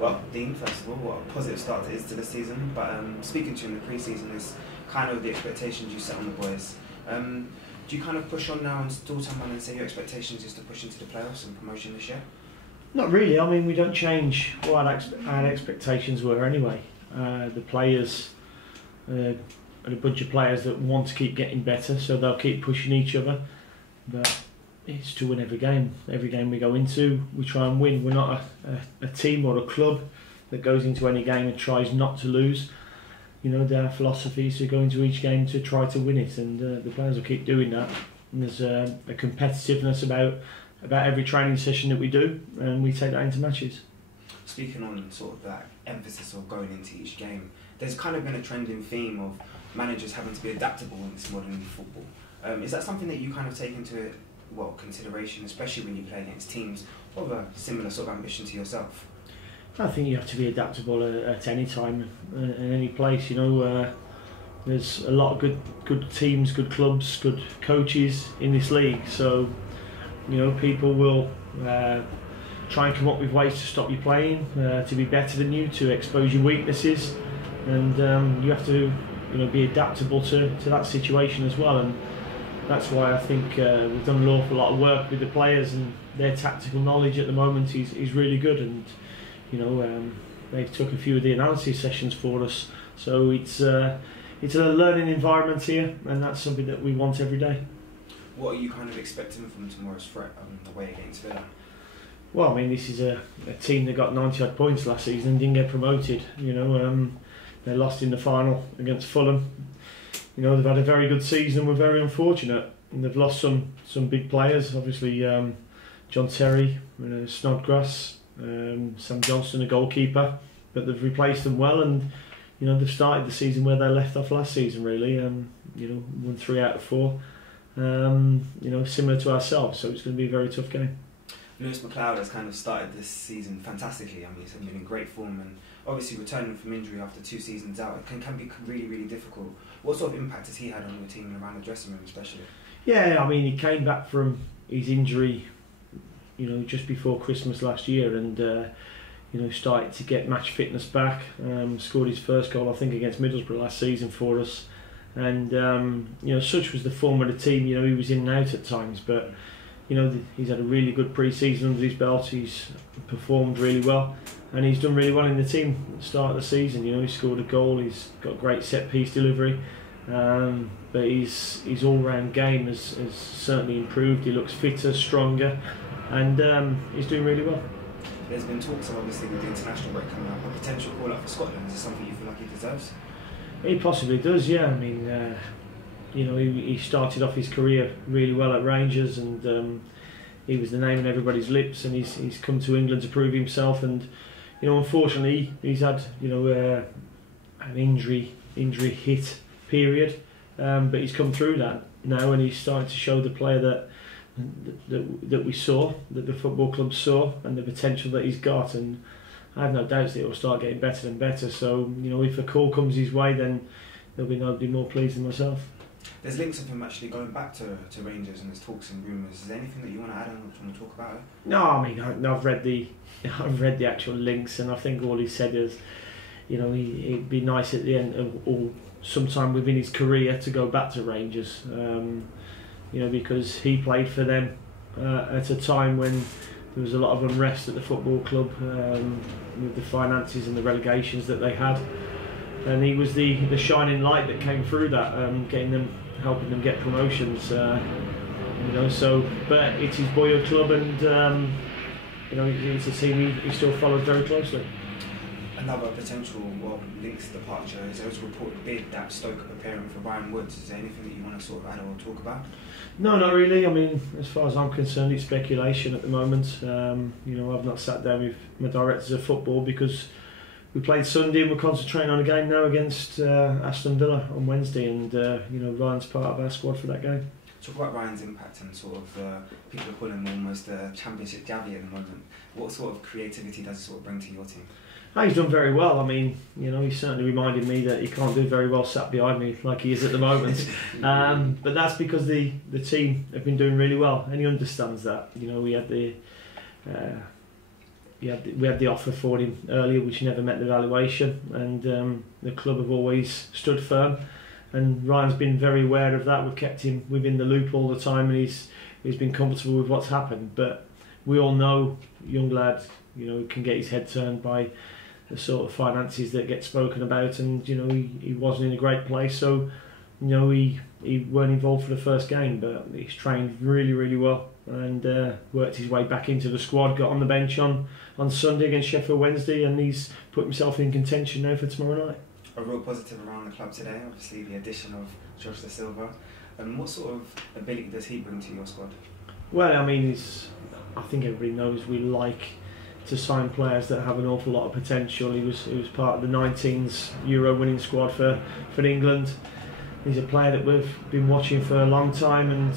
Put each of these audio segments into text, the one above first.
Well, Dean, first of all, what a positive start it is to the season. But speaking to you in the pre-season is kind of the expectations you set on the boys. Do you kind of push on now and still turn around and say your expectations is to push into the playoffs and promotion this year? Not really. I mean, we don't change what our expectations were anyway. The players, a bunch of players that want to keep getting better, so they'll keep pushing each other. But it's to win every game. Every game we go into, we try and win. We're not a team or a club that goes into any game and tries not to lose. You know, their philosophy is to go into each game to try to win it, and the players will keep doing that. And there's a competitiveness about every training session that we do, and we take that into matches. Speaking on sort of that emphasis of going into each game, there's kind of been a trending theme of managers having to be adaptable in this modern football. Is that something that you kind of take into consideration, especially when you play against teams of a similar sort of ambition to yourself? I think you have to be adaptable at any time, in any place. You know, there's a lot of good teams, good clubs, good coaches in this league. So, you know, people will try and come up with ways to stop you playing, to be better than you, to expose your weaknesses, and you have to, you know, be adaptable to that situation as well. And that's why I think we've done an awful lot of work with the players, and their tactical knowledge at the moment is really good. And you know, they've took a few of the analysis sessions for us, so it's a learning environment here, and that's something that we want every day. What are you kind of expecting from tomorrow's threat away against Villa? Well, I mean, this is a team that got 90 odd points last season and didn't get promoted. You know, they lost in the final against Fulham. You know, they've had a very good season. We're very unfortunate, and they've lost some big players. Obviously, John Terry, Snodgrass, Sam Johnston, a goalkeeper, but they've replaced them well, and you know, they've started the season where they left off last season. Really, you know, won 3 out of 4. You know, similar to ourselves, so it's going to be a very tough game. Lewis McLeod has kind of started this season fantastically. I mean, he's been in great form, and obviously returning from injury after 2 seasons out, it can be really, really difficult. What sort of impact has he had on your team and around the dressing room especially? Yeah, I mean, he came back from his injury, you know, just before Christmas last year, and you know, started to get match fitness back. Scored his first goal, I think, against Middlesbrough last season for us, and you know, such was the form of the team. You know, he was in and out at times, but you know, he's had a really good pre-season under his belt. He's performed really well, and he's done really well in the team at the start of the season. You know, he scored a goal. He's got great set-piece delivery, but his all-round game has certainly improved. He looks fitter, stronger, and he's doing really well. There's been talks, obviously, with the international break coming up, a potential call-up for Scotland. Is this something you feel like he deserves? He possibly does, yeah. I mean, you know, he started off his career really well at Rangers, and he was the name on everybody's lips, and he's come to England to prove himself. And you know, unfortunately, he's had, you know, an injury hit period, but he's come through that now, and he's starting to show the player that we saw, that the football club saw, and the potential that he's got. And I have no doubts that he'll start getting better and better. So you know, if a call comes his way, then there'll be nobody more pleased than myself. There's links of him actually going back to Rangers, and there's talks and rumours. Is there anything that you want to add on, or want to talk about it? No, I mean, I've read the actual links, and I think all he said is, you know, it'd be nice at the end of, or sometime within his career, to go back to Rangers. You know, because he played for them at a time when there was a lot of unrest at the football club, with the finances and the relegations that they had. And he was the shining light that came through that, helping them get promotions. You know, so, but it's his boyhood club, and you know, it's a team he still follows very closely. Another potential links departure is there was a reported bid that Stoke are preparing for Ryan Woods. Is there anything that you want to sort of add or talk about? No, not really. I mean, as far as I'm concerned, it's speculation at the moment. You know, I've not sat down with my directors of football because we played Sunday and we're concentrating on a game now against Aston Villa on Wednesday, and you know, Ryan's part of our squad for that game. Talk about Ryan's impact, and sort of people are calling him almost a championship Javi at the moment. What sort of creativity does he sort of bring to your team? Oh, he's done very well. I mean, you know, he certainly reminded me that he can't do very well sat behind me like he is at the moment. But that's because the team have been doing really well, and he understands that. You know, we had the we had the offer for him earlier, which never met the valuation, and the club have always stood firm. And Ryan's been very aware of that. We've kept him within the loop all the time, and he's been comfortable with what's happened. But we all know, young lad, can get his head turned by the sort of finances that get spoken about, and he wasn't in a great place. So he weren't involved for the first game, but he's trained really, really well and worked his way back into the squad. Got on the bench on Sunday against Sheffield Wednesday, and he's put himself in contention now for tomorrow night. A real positive around the club today, obviously the addition of Josh Da Silva. And what sort of ability does he bring to your squad? Well, I mean, I think everybody knows we like to sign players that have an awful lot of potential. He was part of the 19s Euro winning squad for England. He's a player that we've been watching for a long time, and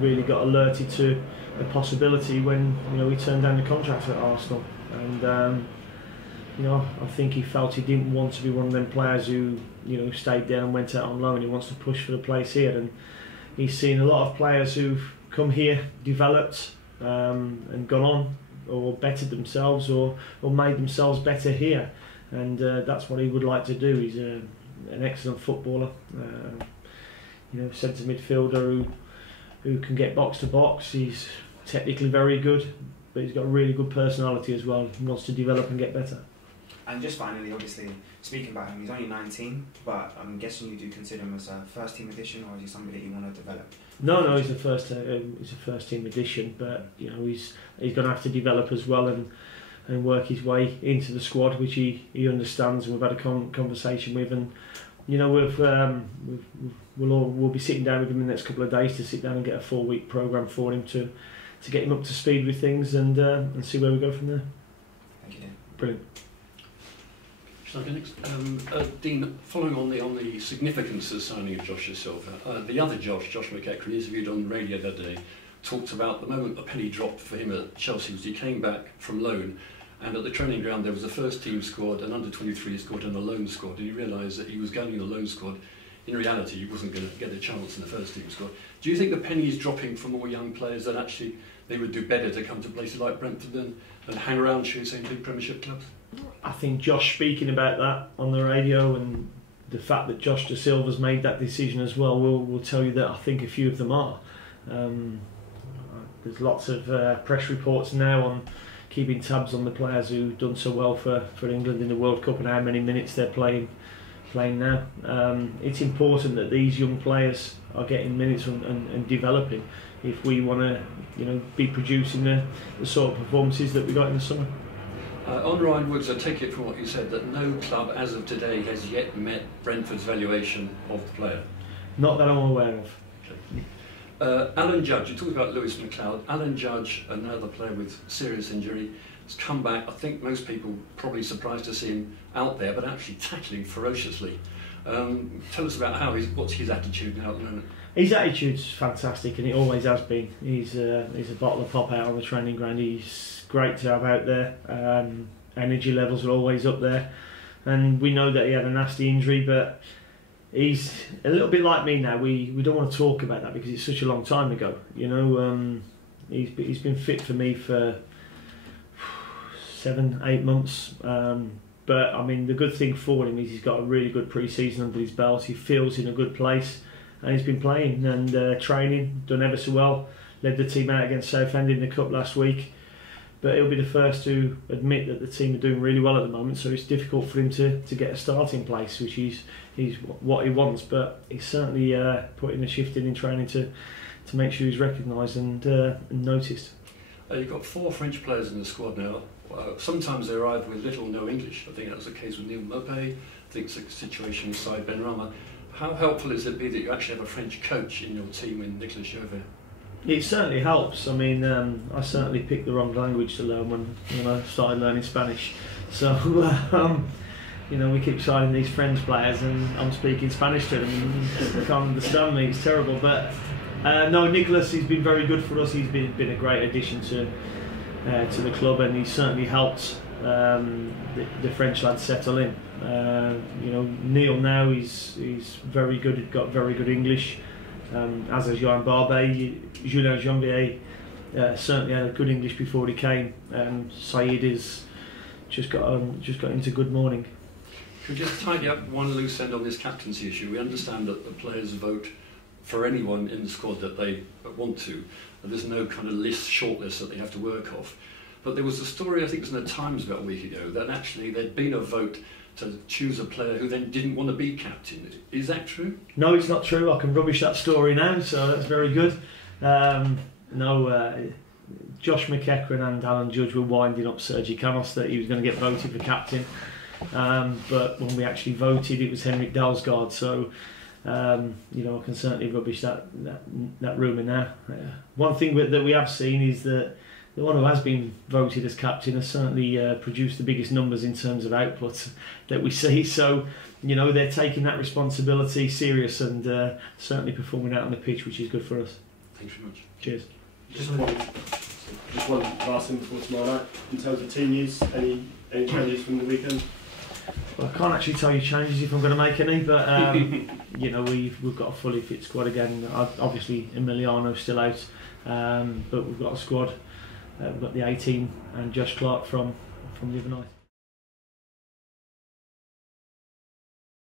really got alerted to the possibility when he turned down the contract at Arsenal. And I think he felt he didn't want to be one of them players who stayed there and went out on loan. He wants to push for the place here, and he's seen a lot of players who've come here, developed, and gone on or bettered themselves or made themselves better here, and that's what he would like to do. He's an excellent footballer, centre midfielder who can get box to box. He's technically very good, but he's got a really good personality as well. He wants to develop and get better. And just finally, obviously, speaking about him, he's only 19, but I'm guessing you do consider him as a first team addition, or is he somebody that you want to develop? No, he's a first team addition, but he's going to have to develop as well and work his way into the squad, which he understands. And we've had a conversation with, and we'll be sitting down with him in the next couple of days to sit down and get a 4-week programme for him to get him up to speed with things and see where we go from there. Thank you, Dean. Brilliant. Shall I go next? Dean, following on the significance of the signing of Josh Da Silva, the other Josh McEachran, interviewed on the radio the other day, talked about the moment a penny dropped for him at Chelsea was he came back from loan, and at the training ground there was a first team squad, an under-23 squad and a loan squad, and he realised that he was going in the loan squad. In reality, he wasn't going to get a chance in the first team squad. Do you think the penny is dropping for more young players that actually they would do better to come to places like Brentford and hang around, should we say, in big Premiership clubs? I think Josh speaking about that on the radio, and the fact that Josh Da Silva's made that decision as well, will tell you that I think a few of them are. There's lots of press reports now on keeping tabs on the players who've done so well for England in the World Cup and how many minutes they're playing now. It's important that these young players are getting minutes and developing if we want to be producing the sort of performances that we got in the summer. On Ryan Woods, I take it from what you said that no club as of today has yet met Brentford's valuation of the player. Not that I'm aware of. Okay. Alan Judge, you talked about Lewis McLeod. Alan Judge, another player with serious injury, has come back. I think most people probably surprised to see him out there, but actually tackling ferociously. Tell us about what's his attitude now at the moment. His attitude's fantastic, and it always has been. He's a bottle of pop out on the training ground. He's great to have out there. Energy levels are always up there, and we know that he had a nasty injury, but he's a little bit like me now. We don't want to talk about that because it's such a long time ago. He's been fit for me for 7-8 months. But I mean, the good thing for him is he's got a really good pre-season under his belt. He feels in a good place, and he's been playing and training, done ever so well. Led the team out against Southend in the cup last week. But he'll be the first to admit that the team are doing really well at the moment, so it's difficult for him to get a starting place, which he's what he wants. But he's certainly putting a shift in training to make sure he's recognised and noticed. You've got 4 French players in the squad now. Sometimes they arrive with little or no English. I think that was the case with Neil Mopé. I think it's a situation with Saïd Benrahma. How helpful is it be that you actually have a French coach in your team in Nicolas Jauvet? It certainly helps. I mean, I certainly picked the wrong language to learn when I started learning Spanish. So, we keep signing these French players and I'm speaking Spanish to them and they can't understand me. It's terrible. But no, Nicolas, he's been very good for us. He's been a great addition to the club, and he's certainly helped the French lads settle in. Neil now, he's very good. He's got very good English. As is Johan Barbet, Julien Janvier certainly had a good English before he came, and Saeed is just got into good morning. Could you just tidy up one loose end on this captaincy issue? We understand that the players vote for anyone in the squad that they want to. There's no kind of short list that they have to work off. But there was a story, I think it was in the Times about a week ago, that actually there'd been a vote to choose a player who then didn't want to be captain. Is that true? No, it's not true. I can rubbish that story now, so that's very good. Josh McEachran and Alan Judge were winding up Sergi Canos that he was going to get voted for captain. But when we actually voted, it was Henrik Dalsgaard. So, I can certainly rubbish that rumour now. One thing that we have seen is that the one who has been voted as captain has certainly produced the biggest numbers in terms of output that we see. So, they're taking that responsibility serious and certainly performing out on the pitch, which is good for us. Thanks very much. Cheers. Just one last thing before tomorrow night. In terms of team news, any changes from the weekend? Well, I can't actually tell you changes if I'm going to make any, but we've got a fully fit squad again. Obviously, Emiliano's still out, but we've got a squad. We've got the 18 and Josh Clark from the other night.